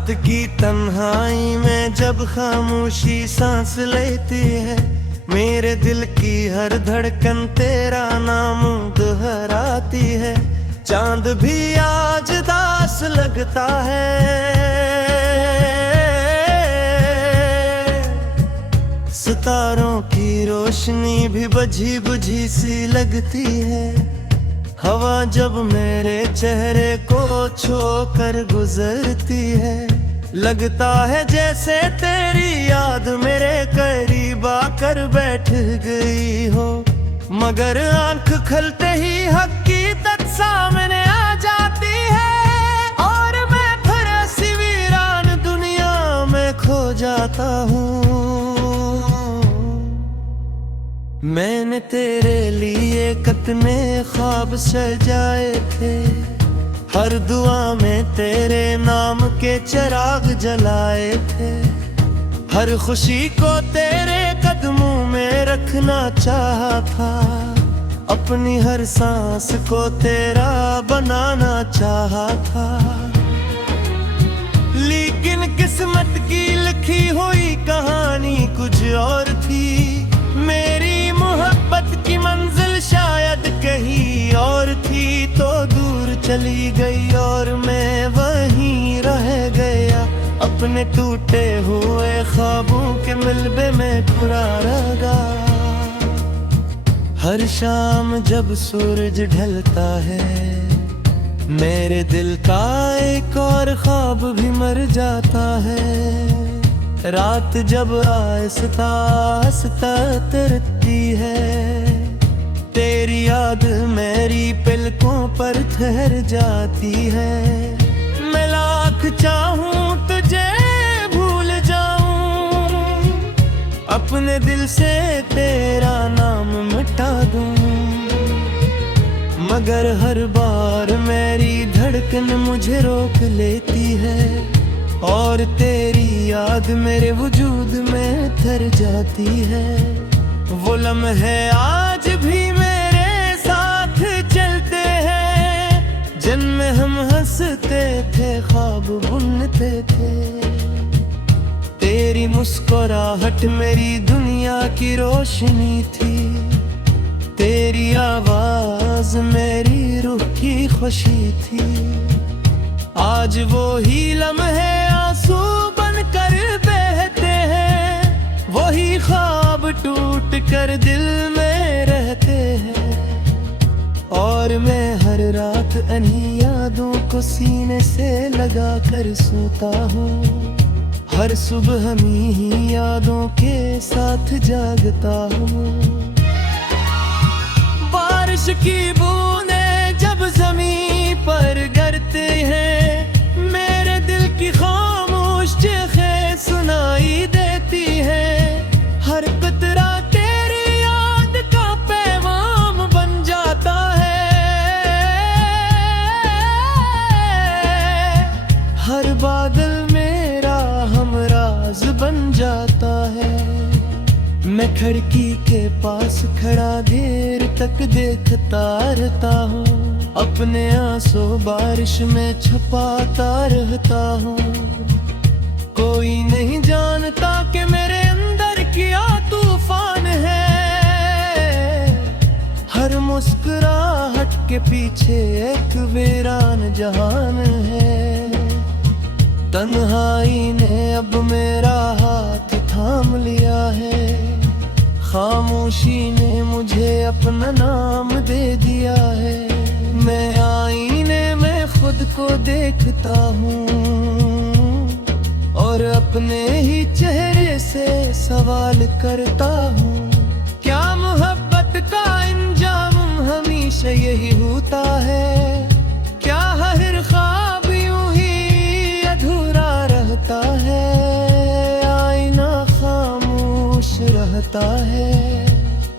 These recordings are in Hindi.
रात की तन्हाई में जब खामोशी सांस लेती है, मेरे दिल की हर धड़कन तेरा नाम दोहराती है। चांद भी आज दास लगता है, सितारों की रोशनी भी बुझी बुझी सी लगती है। हवा जब मेरे चेहरे को छूकर गुजरती है, लगता है जैसे तेरी याद मेरे करीब आकर बैठ गई हो। मगर आंख खुलते ही हकीकत सामने आ जाती है, और मैं फिर ऐसी वीरान दुनिया में खो जाता हूँ। मैंने तेरे लिए कितने ख्वाब सजाए थे, हर दुआ में तेरे नाम के चिराग जलाए थे। हर खुशी को तेरे कदमों में रखना चाहा था, अपनी हर सांस को तेरा बनाना चाहा था। लेकिन किस्मत की लिखी हुई कहानी कुछ और थी। मेरी मोहब्बत की मंजिल शायद कहीं और थी, तो दूर चली गई और मैं वहीं रह गया, अपने टूटे हुए ख्वाबों के मिलबे में खुरा रहा। हर शाम जब सूरज ढलता है, मेरे दिल का एक और ख्वाब भी मर जाता है। रात जब आहिस्ता आहिस्ता उतरती है, तेरी याद मेरी पलकों पर ठहर जाती है। मैं लाख चाहूं तुझे भूल जाऊं, अपने दिल से तेरा नाम मिटा दूं, मगर हर बार मेरी धड़कन मुझे रोक लेती है, और तेरी याद मेरे वजूद में ठहर जाती है। वो लम्हे आज भी मेरे साथ चलते हैं, जिनमें हम हंसते थे, ख्वाब बुनते थे। तेरी मुस्कुराहट मेरी दुनिया की रोशनी थी, तेरी आवाज मेरी रूह की खुशी थी। आज वो ही लम्हे आंसू बनकर बहते हैं, वही ख्वाब टूट कर दिल में रहते हैं, और मैं हर रात इन्हीं यादों को सीने से लगा कर सोता हूँ। हर सुबह हम ही यादों के साथ जागता हूँ। बारिश की बूंदें जब जमीन पर गिरते हैं, मेरे दिल की खामोश चीखें सुनाई देती है। हर कतरा तेरी याद का पैगाम बन जाता है, हर बादल मेरा हमराज बन जाता है। मैं खिड़की के पास खड़ा देर तक देखता रहता हूँ, अपने आंसू बारिश में छुपाता रहता हूँ। कोई नहीं जानता कि मेरे अंदर क्या तूफान है, हर मुस्कुराहट के पीछे एक वीरान जहान है। तन्हाई ने अब मेरा हाथ थाम लिया है, खामोशी ने मुझे अपना नाम दे दिया है। मैं आईने में खुद को देखता हूँ, और अपने ही चेहरे से सवाल करता हूँ, क्या मोहब्बत का अंजाम हमेशा यही होता है? क्या हर ख्वाब यूं ही अधूरा रहता है? आईना खामोश रहता है,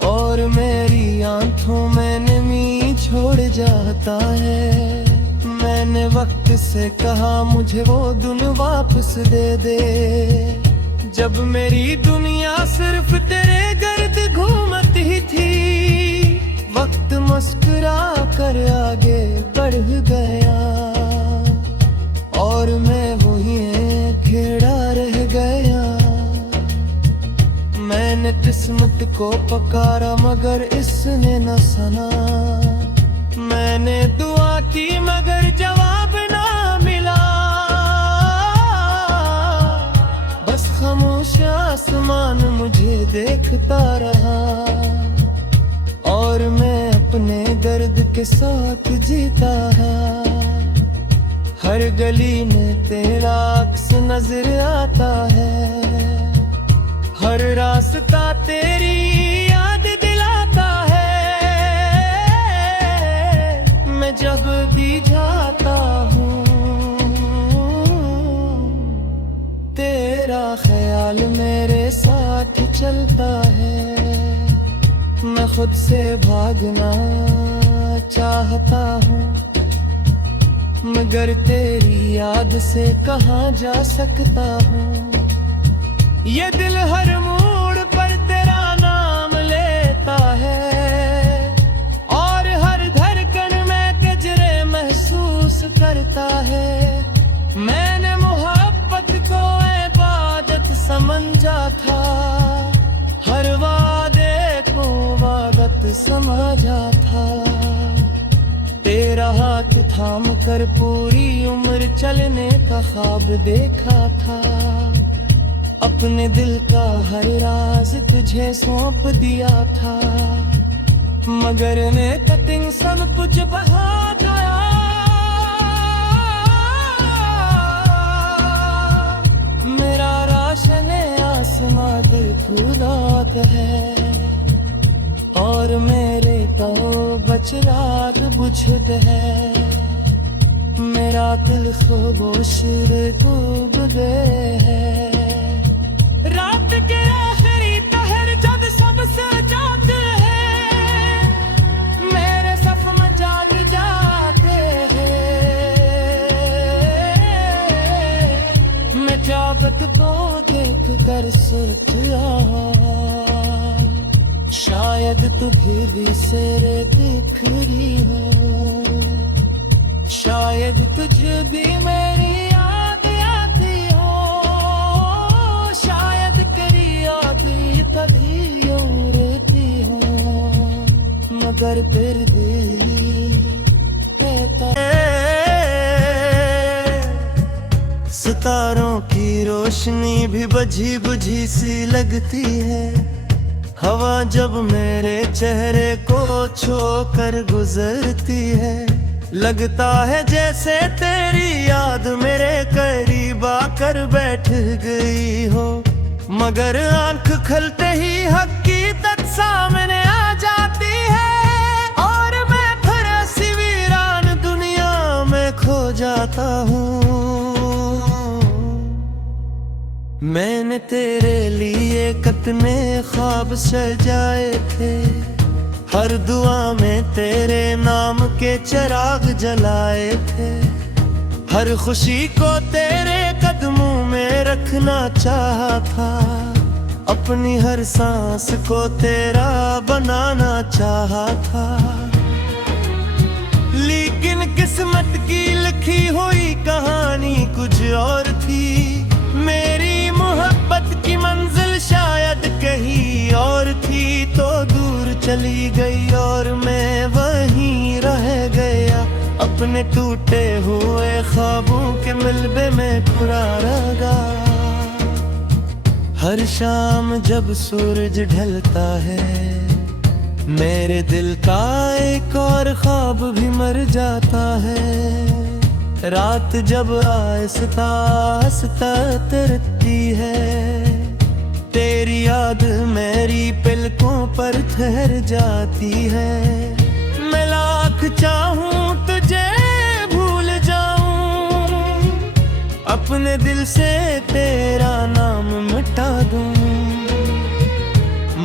और मेरी आंखों में नमी छोड़ जाता है। मैंने वक्त से कहा मुझे वो दिन वापस दे दे, जब मेरी दुनिया सिर्फ तेरे गर्द घूमती थी। वक्त मुस्कुरा कर आगे बढ़ गया, और मैं वही मैंने किस्मत को पकारा मगर इसने न सुना। मैंने दुआ की मगर जवाब ना मिला। बस खामोश आसमान मुझे देखता रहा और मैं अपने दर्द के साथ जीता रहा। हर गली में तेरा अक्स नजर आता है, हर रास्ता तेरी याद दिलाता है। मैं जब भी जाता हूँ तेरा ख्याल मेरे साथ चलता है। मैं खुद से भागना चाहता हूँ मगर तेरी याद से कहाँ जा सकता हूँ। ये दिल हर मोड़ पर तेरा नाम लेता है और हर धड़कन में कजरे महसूस करता है। मैंने मोहब्बत को इबादत समझा था, हर वादे को वादत समझा था। तेरा हाथ थाम कर पूरी उम्र चलने का ख्वाब देखा था। अपने दिल का हर राज तुझे सौंप दिया था मगर ने कटिंग सब कुछ बहा गया। मेरा राशन आसमां दिल खुदात है और मेरे तो बच रात बुझद है। मेरा दिल खामोश डूब गए है। रात के आखिरी पहर जब सबसे जाते हैं मेरे सफ में जाग जाते हैं। मैं जागत को देख कर सुरतिया शायद तुझे भी सेरे दिख रही हो। शायद तुझे भी मेरी याद आती हो। शायद तेरी याद तभी रहती हो मगर फिर भी कहता सितारों की रोशनी भी बुझी बुझी सी लगती है। हवा जब मेरे चेहरे को छूकर गुजरती है लगता है जैसे तेरी याद मेरे करीब आकर बैठ गई हो। मगर आंख खुलते ही हकीकत सामने आ जाती है और मैं फिर ऐसी वीरान दुनिया में खो जाता हूँ। मैंने तेरे लिए कितने ख्वाब सजाए थे, हर दुआ में तेरे नाम के चिराग जलाए थे। हर खुशी को तेरे कदमों में रखना चाहा था, अपनी हर सांस को तेरा बनाना चाहा था। लेकिन किस्मत की लिखी हुई कहानी कुछ और थी। मेरी मोहब्बत की मंजिल शायद कहीं और थी, तो दूर चली गई और मैं वहीं रह गया अपने टूटे हुए ख्वाबों के मिलबे में खुरा रहा। हर शाम जब सूरज ढलता है मेरे दिल का एक और ख्वाब भी मर जाता है। रात जब आहिस्ता आहिस्ता उतरती है तेरी याद मेरी पलकों पर ठहर जाती है। मैं लाख चाहूं तुझे भूल जाऊं, अपने दिल से तेरा नाम मिटा दूं,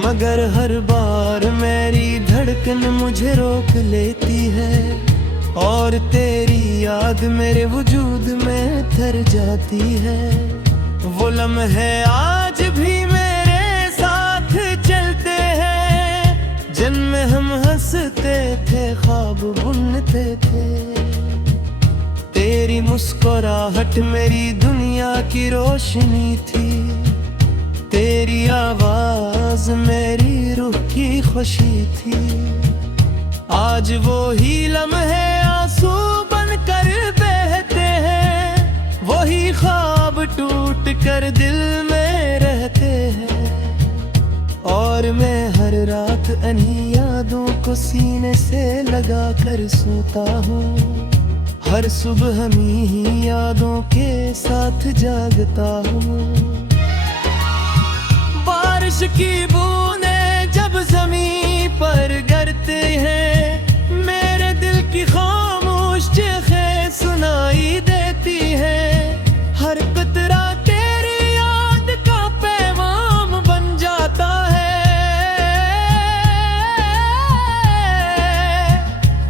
मगर हर बार मेरी धड़कन मुझे रोक लेती है और तेरी याद मेरे वजूद में ठहर जाती है। वो लम्हे आज भी मेरे साथ चलते हैं जिनमें हम हंसते थे ख्वाब बुनते थे। तेरी मुस्कुराहट मेरी दुनिया की रोशनी थी, तेरी आवाज खुशी थी। आज वो ही लम्हे आंसू बन कर बहते हैं, वही ख्वाब टूट कर दिल में रहते हैं। और मैं हर रात इन्हीं यादों को सीने से लगा कर सोता हूँ। हर सुबह ही यादों के साथ जागता हूँ। बारिश की बूंदें जब ज़मीन पर गिरते हैं, मेरे दिल की खामोश चीखें सुनाई देती हैं। हर कतरा तेरी याद का पैगाम बन जाता है,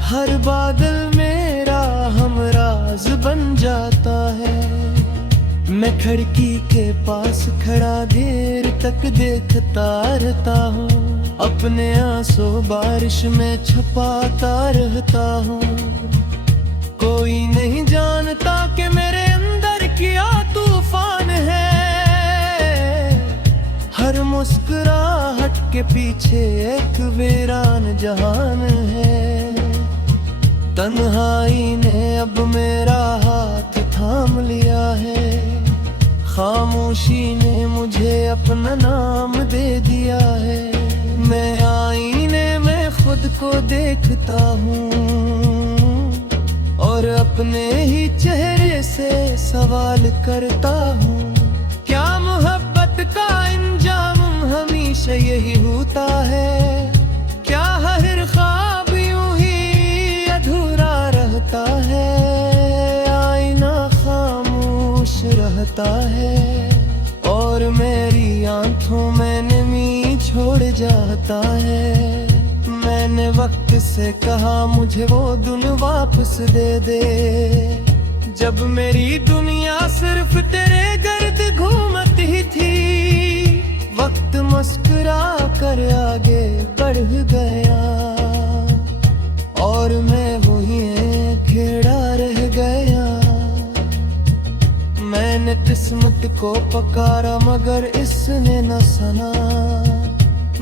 हर बादल मेरा हमराज बन जाता है। मैं खिड़की के पास खड़ा देर तक देखता रहता हूँ, अपने आंसू बारिश में छुपाता रहता हूँ। कोई नहीं जानता कि मेरे अंदर क्या तूफान है, हर मुस्कुराहट के पीछे एक वीरान जहान है। तन्हाई ने अब मेरा हाथ थाम लिया है, खामोशी ने मुझे अपना नाम दे दिया है। मैं आईने में खुद को देखता हूँ और अपने ही चेहरे से सवाल करता हूँ, क्या मोहब्बत का अंजाम हमेशा यही होता है? क्या हर ख्वाब यूं ही अधूरा रहता है? आईना खामोश रहता है और मेरी आंखों में नमी छोड़ जाता है। मैंने वक्त से कहा मुझे वो दिन वापस दे दे, जब मेरी दुनिया सिर्फ तेरे गर्द घूमती थी। वक्त मुस्कुरा कर आगे बढ़ गया और मैं वही खेड़ा रह गया। मैंने किस्मत को पकारा मगर इसने न सुना,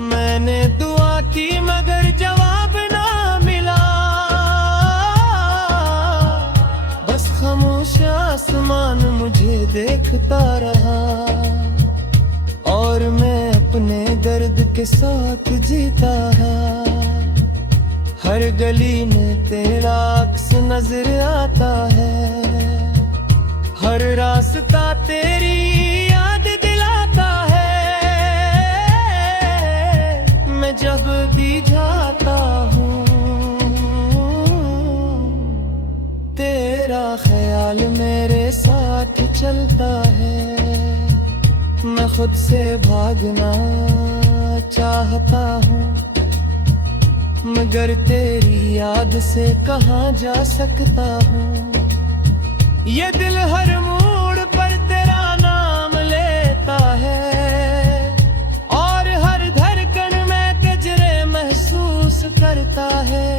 मैंने दुआ की मगर जवाब ना मिला। बस खामोश आसमान मुझे देखता रहा और मैं अपने दर्द के साथ जीता है। हर गली में तेरा अक्स नजर आता है, हर रास्ता तेरी याद दिलाता है। मैं जब भी जाता हूँ तेरा ख्याल मेरे साथ चलता है। मैं खुद से भागना चाहता हूँ मगर तेरी याद से कहाँ जा सकता हूँ। ये दिल हर मोड़ पर तेरा नाम लेता है और हर धड़कन में तेरे महसूस करता है।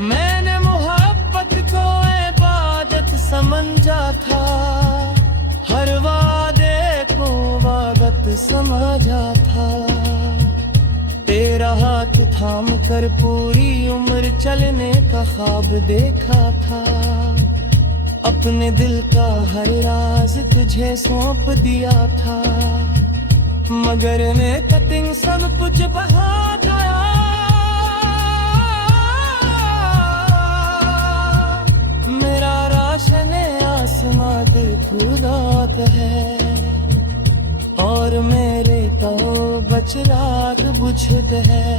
मैंने मोहब्बत को इबादत समझा था, हर वादे को वादत समझा था। तेरा हाथ थाम कर पूरी उम्र चलने का ख्वाब देखा था। अपने दिल का हर राज तुझे सौंप दिया था मगर मैं कटिंग सब कुछ बहा गया। मेरा राशन आसमां दिल खुदात है और मेरे तो बचराग बुझद है।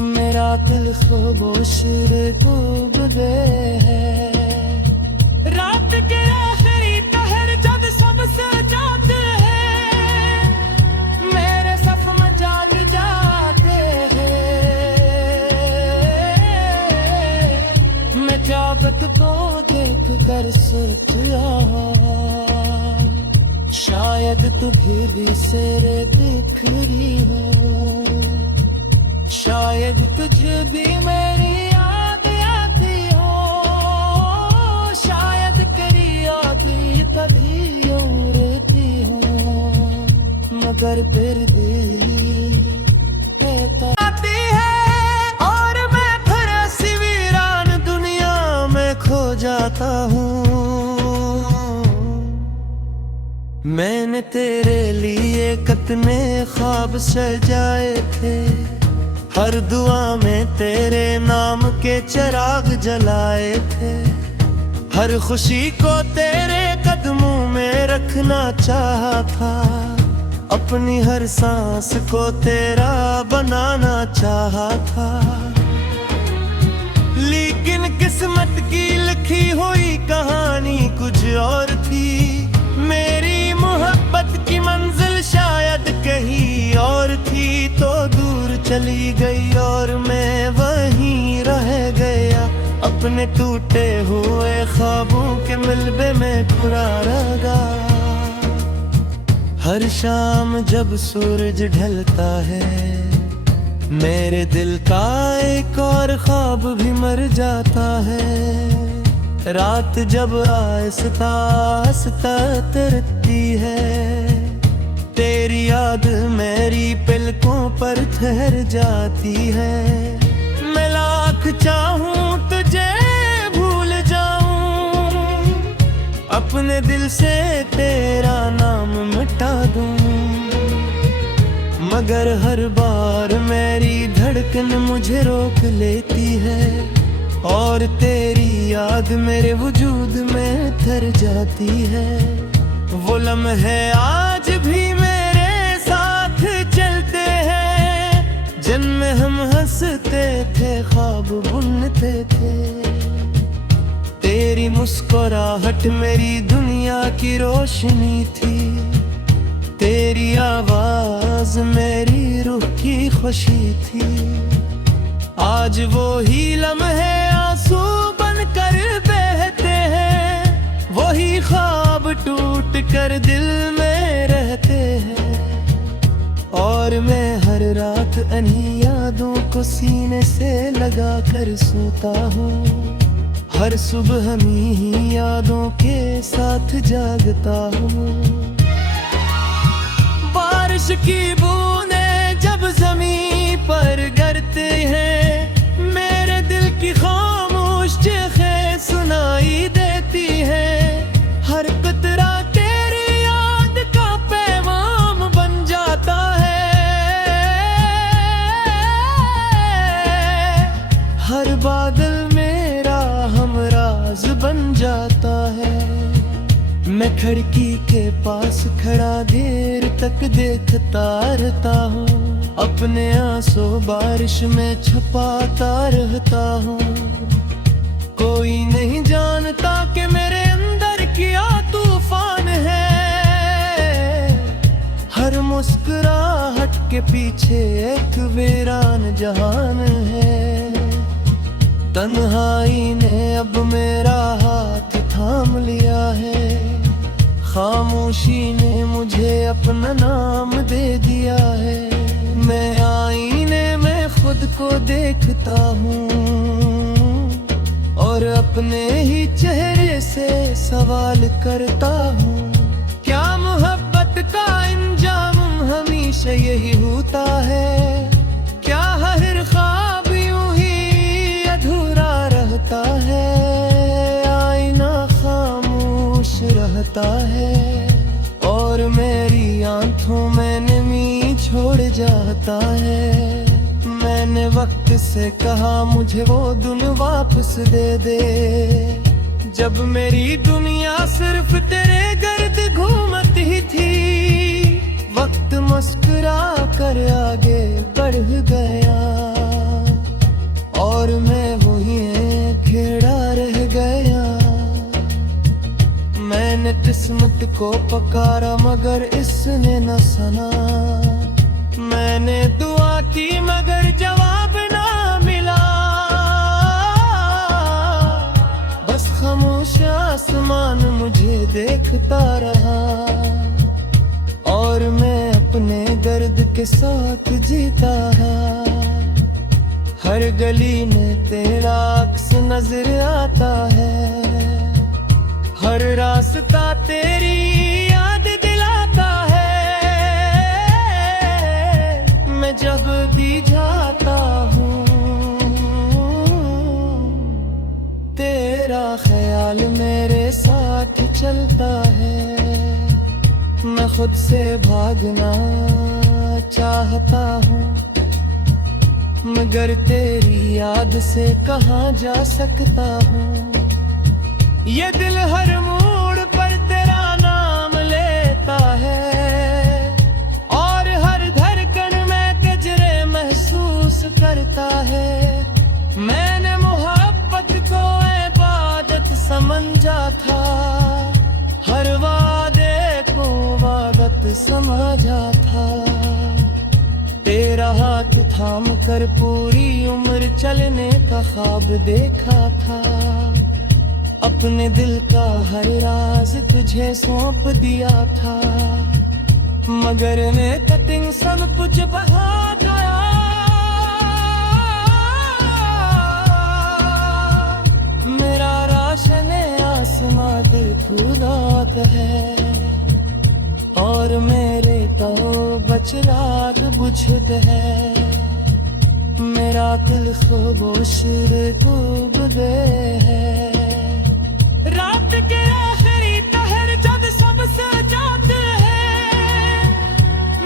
मेरा दिल खामोश डूब गए है। रात के आखिरी पहर जब सब सो जाते हैं, मेरे सफ मचाल जाते हैं। मैं जागत को देख कर सोचा शायद तुझे भी सेरे दिख रही हो, शायद तुझे भी मेरी याद आती हो। शायद तेरी याद कभी उड़ती हो मगर फिर भी आती है और मैं फिर ऐसी वीरान दुनिया में खो जाता हूँ। मैंने तेरे लिए कितने ख्वाब सजाए थे, हर दुआ में तेरे नाम के चिराग जलाए थे। हर खुशी को तेरे कदमों में रखना चाहा था, अपनी हर सांस को तेरा बनाना चाहा था। लेकिन किस्मत की लिखी हुई कहानी कुछ और थी। मेरी मोहब्बत की मंजिल शायद कहीं और थी, तो दूर चली गई और मैं वहीं रह गया, अपने टूटे हुए ख्वाबों के मिलबे में खुरा रहा। हर शाम जब सूरज ढलता है, मेरे दिल का एक और ख्वाब भी मर जाता है। रात जब आहिस्ता आहिस्ता उतरती है, तेरी याद मेरी पलकों पर ठहर जाती है। मैं लाख चाहूं तुझे भूल जाऊं, अपने दिल से तेरा नाम मिटा दूं, मगर हर बार मेरी धड़कन मुझे रोक लेती है और तेरी याद मेरे वजूद में ठहर जाती है। वो लम्हे आज भी मेरे साथ चलते हैं, जिनमें हम हंसते थे ख्वाब बुनते थे। तेरी मुस्कुराहट मेरी दुनिया की रोशनी थी, तेरी आवाज मेरी रूह की खुशी थी। आज वो ही लम्हे आंसू बनकर बहते हैं, वही ख्वाब टूट कर दिल में रहते हैं। और मैं हर रात इन्हीं यादों को सीने से लगा कर सोता हूँ, हर सुबह ही यादों के साथ जागता हूँ। बारिश की बूंदें जब जमीन पर गिरते हैं, मेरे दिल की खामोश चीखें सुनाई देती है। हर कतरा तेरी याद का पैगाम बन जाता है, हर बादल मेरा हमराज बन जाता है। मैं खिड़की के पास खड़ा देर तक देखता रहता हूँ, अपने आंसू बारिश में छुपाता रहता हूँ। कोई नहीं जानता कि मेरे अंदर क्या तूफान है, हर मुस्कुराहट के पीछे एक वीरान जहान है। तन्हाई ने अब मेरा हाथ थाम लिया है, खामोशी ने मुझे अपना नाम दे दिया है। मैं आईने में खुद को देखता हूँ और अपने ही चेहरे से सवाल करता हूँ, क्या मोहब्बत का अंजाम हमेशा यही होता है? क्या हर ख्वाब यूं ही अधूरा रहता है? आईना खामोश रहता है और मेरी आंखों में नमी छोड़ जाता है। मैंने वक्त से कहा मुझे वो दिन वापस दे दे, जब मेरी दुनिया सिर्फ तेरे गर्द घूमती थी। वक्त मुस्कुरा कर आगे बढ़ गया और मैं वही खेड़ा रह गया। मैंने किस्मत को पकारा मगर इसने न सुना, मैंने दुआ की मगर जवाब ना मिला। बस खामोश आसमान मुझे देखता रहा और मैं अपने दर्द के साथ जीता है। हर गली में तेरा अक्स नजर आता है, हर रास्ता तेरी याद दिलाता है। मैं जब भी जा चलता है। मैं खुद से भागना चाहता हूँ, मगर तेरी याद से कहाँ जा सकता हूँ। ये दिल हर मोड़ पर तेरा नाम लेता है, और हर धड़कन में कजरे महसूस करता है। मैंने मोहब्बत को इबादत समझा था, हर वादे को वादत समझा था। तेरा हाथ थाम कर पूरी उम्र चलने का ख्वाब देखा था। अपने दिल का हर राज तुझे सौंप दिया था, मगर मैं कटिंग सब कुछ बहा गया। मेरा राशन आसमां दिल खुदात है, और मेरे तो बच रात बुझद है। मेरा दिल खामोश डूब गए है। रात के आखिरी पहर जब सब सो जाते हैं,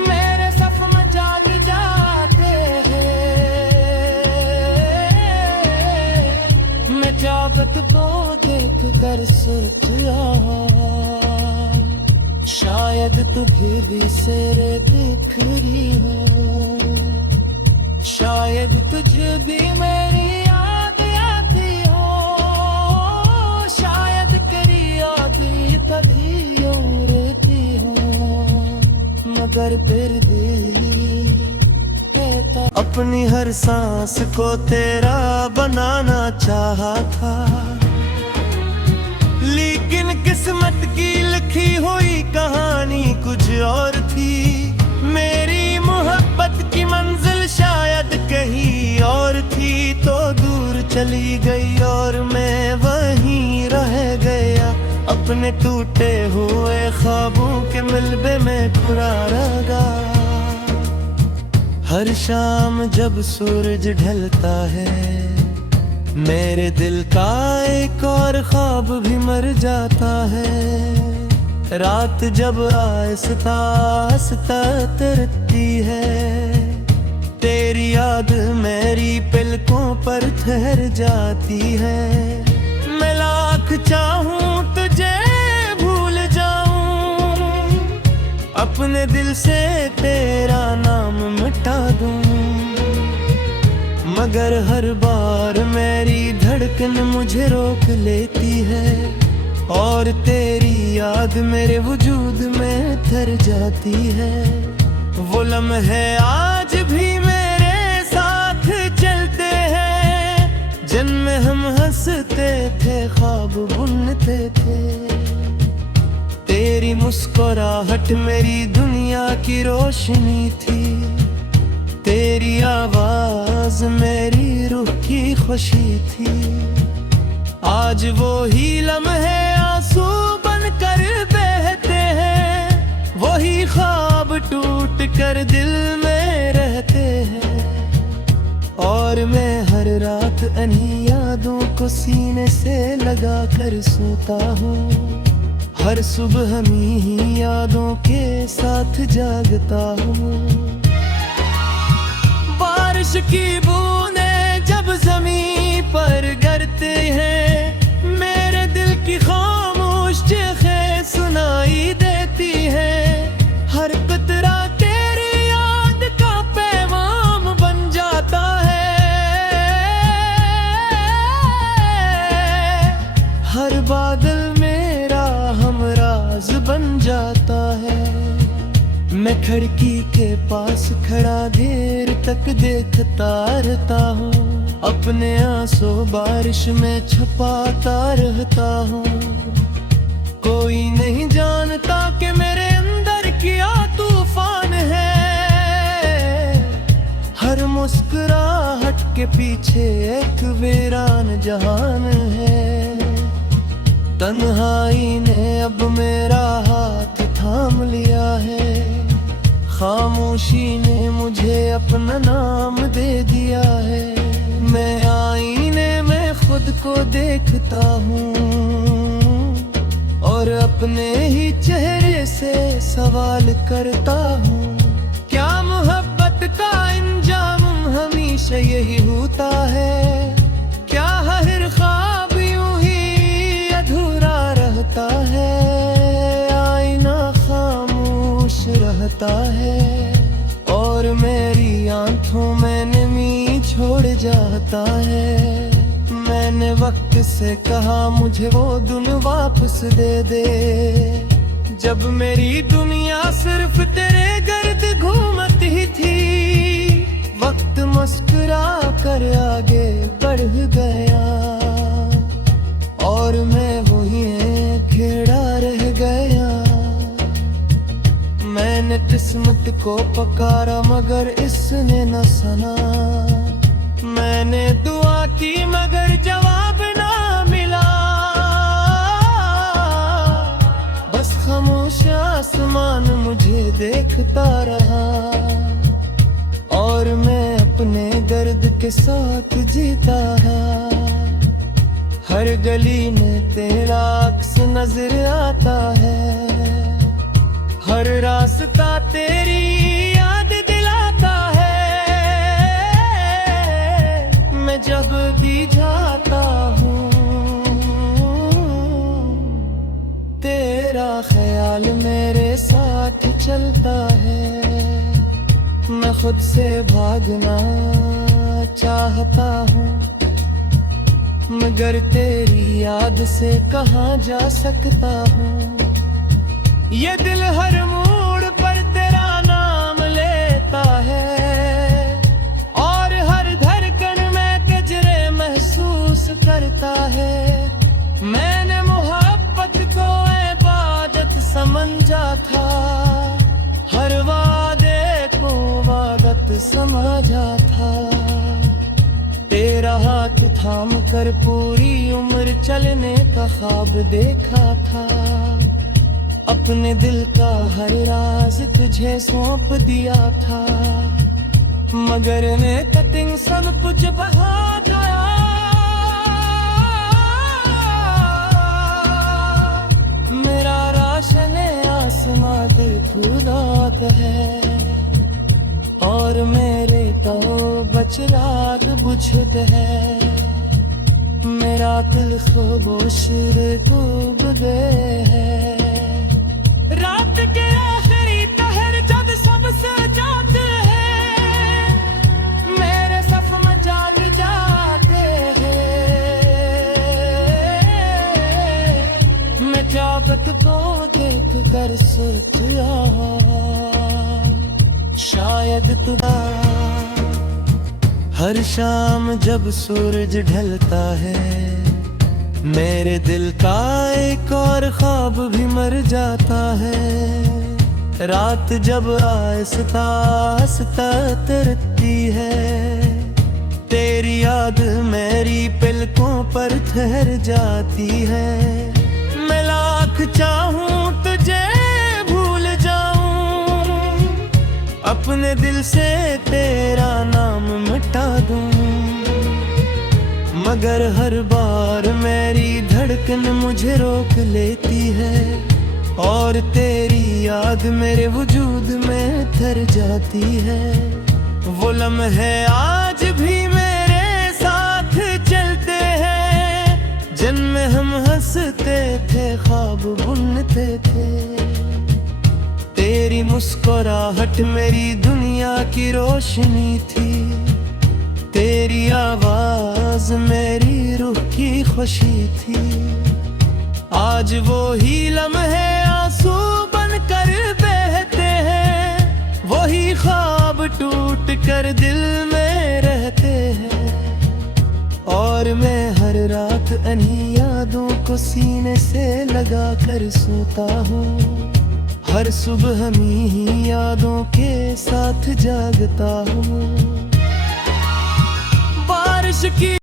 मेरे सफ में जाग जाते हैं। मैं जागत को देख कर सोचा, शायद तुझे भी सेरे दिख रही हो, शायद तुझे भी मेरी याद आती हो। शायद तेरी याद कभी रहती हो, मगर फिर भी कहता। अपनी हर सांस को तेरा बनाना चाहा था, लेकिन किस्मत की लिखी हुई कहानी कुछ और थी। मेरी मोहब्बत की मंजिल शायद कहीं और थी, तो दूर चली गई और मैं वहीं रह गया। अपने टूटे हुए ख्वाबों के मिलबे में खुरा रहा। हर शाम जब सूरज ढलता है, मेरे दिल का एक और ख्वाब भी मर जाता है। रात जब आहिस्ता आहिस्ता उतरती है, तेरी याद मेरी पलकों पर ठहर जाती है। मैं लाख चाहूं तुझे भूल जाऊं, अपने दिल से तेरा नाम मिटा दूं, मगर हर बार मेरी धड़कन मुझे रोक लेती है, और तेरी याद मेरे वजूद में ठहर जाती है। वो लम्हे आज भी मेरे साथ चलते हैं, जिनमें हम हंसते थे ख्वाब बुनते थे। तेरी मुस्कुराहट मेरी दुनिया की रोशनी थी, तेरी आवाज मेरी रूह की खुशी थी। आज वो ही लम्हे आंसू बनकर बहते हैं, वही ख्वाब टूट कर दिल में रहते हैं। और मैं हर रात इन्हीं यादों को सीने से लगा कर सोता हूँ, हर सुबह ही यादों के साथ जागता हूँ। बारिश की बूंदें जब ज़मीं पर गिरते हैं, मेरे दिल की खामोश चीखें सुनाई देती है। हर कतरा तेरी याद का पैगाम बन जाता है, हर बादल मेरा हमराज बन जाता है। मैं खिड़की के पास खड़ा देर तक देखता रहता हूँ, अपने आंसू बारिश में छुपाता रहता हूँ। कोई नहीं जानता कि मेरे अंदर क्या तूफान है, हर मुस्कुराहट के पीछे एक वीरान जहान है। तन्हाई ने अब मेरा हाथ थाम लिया है, खामोशी ने मुझे अपना नाम दे दिया है। मैं आईने में खुद को देखता हूँ, और अपने ही चेहरे से सवाल करता हूँ, क्या मोहब्बत का अंजाम हमेशा यही होता है? क्या हर ख्वाब यूं ही अधूरा रहता है? आईना खामोश रहता है और मेरी आंखों में नमी छोड़ जाता है। मैंने वक्त से कहा मुझे वो दिन वापस दे दे, जब मेरी दुनिया सिर्फ तेरे गर्द घूमती थी। वक्त मुस्कुरा कर आगे बढ़ गया और मैं वही खेड़ा रह गया। मैंने किस्मत को पकारा मगर इसने न सुना, मैंने दुआ की मगर जवाब ना मिला। बस खामोश आसमान मुझे देखता रहा और मैं अपने दर्द के साथ जीता है। हर गली में तेरा अक्स नजर आता है, हर रास्ता तेरी याद दिलाता है। मैं जब भी जाता हूँ तेरा ख्याल मेरे साथ चलता है। मैं खुद से भागना चाहता हूँ मगर तेरी याद से कहाँ जा सकता हूँ। ये दिल हर मोड़ पर तेरा नाम लेता है और हर धड़कन में कजरे महसूस करता है। मैंने मोहब्बत को इबादत समझा था, हर वादे को वादत समझा था। तेरा हाथ थाम कर पूरी उम्र चलने का ख्वाब देखा था। अपने दिल का हर राज तुझे सौंप दिया था मगर मैं कटिंग सब कुछ बहा गया। मेरा राशन आसमां दिल खुदात है और मेरे तो बचराग बुझद है। मेरा दिल खामोश डूब गए है। रात के आखिरी पहर जब सब सो जाते हैं, मेरे सफ में जाग जाते हैं। मैं जागत को देख कर सोचा शायद तुझा। हर शाम जब सूरज ढलता है मेरे दिल का एक और ख्वाब भी मर जाता है। रात जब आहिस्ता आहिस्ता उतरती है तेरी याद मेरी पलकों पर ठहर जाती है। मैं लाख चाहूं तुझे भूल जाऊं, अपने दिल से तेरा नाम मिटा दूं मगर हर बार मेरी धड़कन मुझे रोक लेती है और तेरी याद मेरे वजूद में ठहर जाती है। वो लम्हे आज भी मेरे साथ चलते हैं जिनमें हम हंसते थे ख्वाब बुनते थे। तेरी मुस्कुराहट मेरी दुनिया की रोशनी थी, तेरी आवाज मेरी रूह की खुशी थी। आज वो ही लम्हे आंसू बनकर बहते हैं, वही ख्वाब टूट कर दिल में रहते हैं और मैं हर रात इन्हीं यादों को सीने से लगा कर सोता हूँ। हर सुबह ही यादों के साथ जागता हूँ। बारिश की